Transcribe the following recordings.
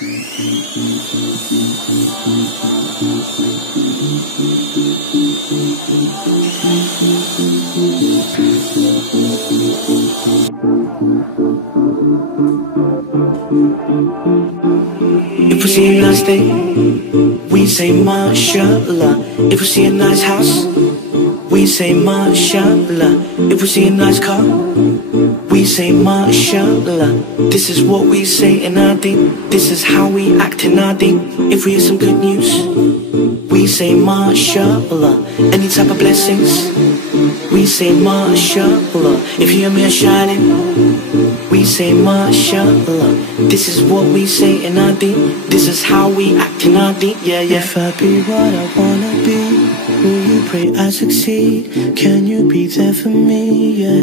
If we see a nice day, we say mashallah. If we see a nice house, we say mashallah. If we see a nice car, we say mashallah. This is what we say in our deen. This is how we act in our deen. If we hear some good news, we say mashallah. Any type of blessings, we say mashallah. If you hear me shining, we say mashallah. This is what we say in our deen. This is how we act in our deen. Yeah, yeah. If I be what I wanna be, will you pray I succeed? Can you be there for me? Yeah.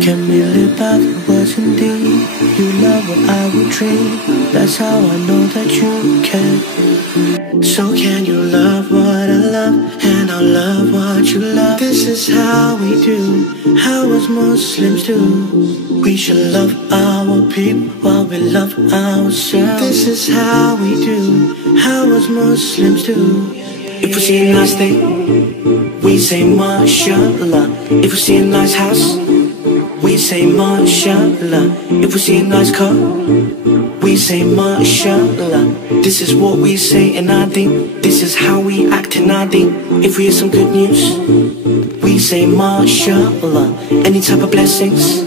Can we live by the words indeed? You love what I would dream. That's how I know that you can. So can you love what I love, and I'll love what you love. This is how we do, how us Muslims do. We should love our people while we love ourselves. This is how we do, how us Muslims do. If we see a nice day, we say mashallah. If we see a nice house, we say mashallah. If we see a nice car, we say mashallah. This is what we say in our deen. This is how we act in our deen. If we hear some good news, we say mashallah. Any type of blessings,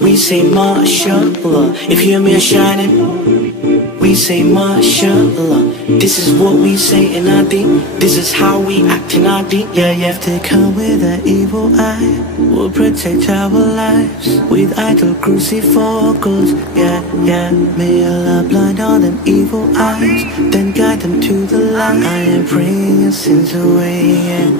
we say mashallah. If you hear me shining, we say mashallah. This is what we say in our deen. This is how we act in our deen. Yeah, yeah. If they come with an evil eye, we'll protect our lives with idol crucifixes. Yeah, yeah. May Allah blind all them evil eyes, then guide them to the light. I am praying your sins away, yeah.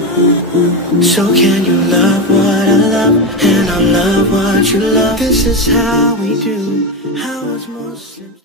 So can you love what I love, and I'll love what you love. This is how we do, how us Muslims